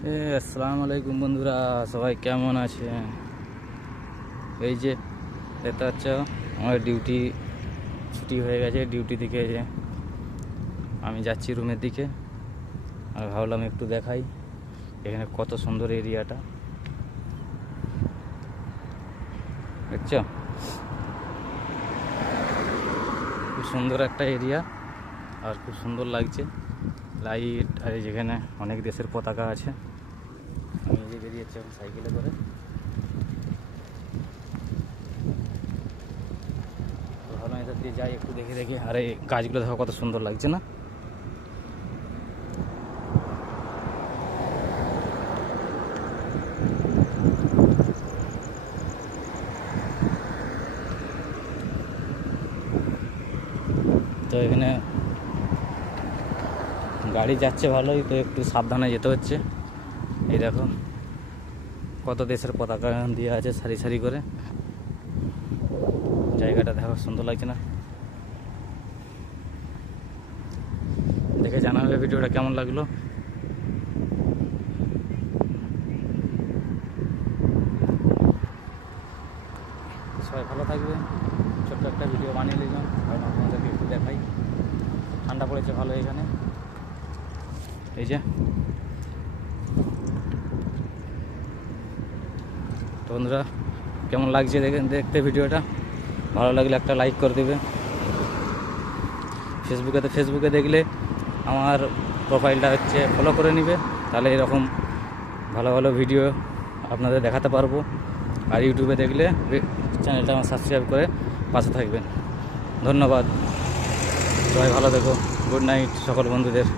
আসসালামু আলাইকুম বন্ধুরা, সবাই কেমন আছে? এই যে দেখতে পাচ্ছ, আমার ডিউটি ছুটি হয়ে গেছে। ডিউটি থেকে যে আমি যাচ্ছি রুমের দিকে, আর ভাবলাম একটু দেখাই এখানে কত সুন্দর এরিয়াটা। দেখছ, খুব সুন্দর একটা এরিয়া আর খুব সুন্দর লাগছে। লাইট, আর যেখানে অনেক দেশের পতাকা আছে। আমি এই যে বেরিয়েছি এখন সাইকেলে করে। তো ভালো এটার দিয়ে যাই, একটু দেখে দেখি। আর এই গাছগুলো দেখো কত সুন্দর লাগছে না? তো এখানে গাড়ি যাচ্ছে ভালোই, তো একটু সাবধানে যেতে হচ্ছে। এই দেখো কত দেশের পতাকা দিয়ে আছে সারি সারি করে। জায়গাটা দেখো সুন্দর লাগছে না? দেখে জানাবে ভিডিওটা কেমন লাগলো। সবাই ভালো থাকবে। ছোট্ট একটা ভিডিও বানিয়ে নিলাম, কারণ আপনাদেরকে একটু দেখাই। ঠান্ডা পড়েছে ভালো এখানে। এই যে তো বন্ধুরা, কেমন লাগছে দেখতে ভিডিওটা? ভালো লাগলে একটা লাইক করে দেবে। ফেসবুকে দেখলে আমার প্রোফাইলটা ফলো করে নেবে, তাহলে এরকম ভালো ভালো ভিডিও আপনাদের দেখাতে পারবো। আর ইউটিউবে দেখলে চ্যানেলটা আমার সাবস্ক্রাইব করে পাশে থাকবেন। ধন্যবাদ, সবাই ভালো থেকো। গুড নাইট সকল বন্ধুদের।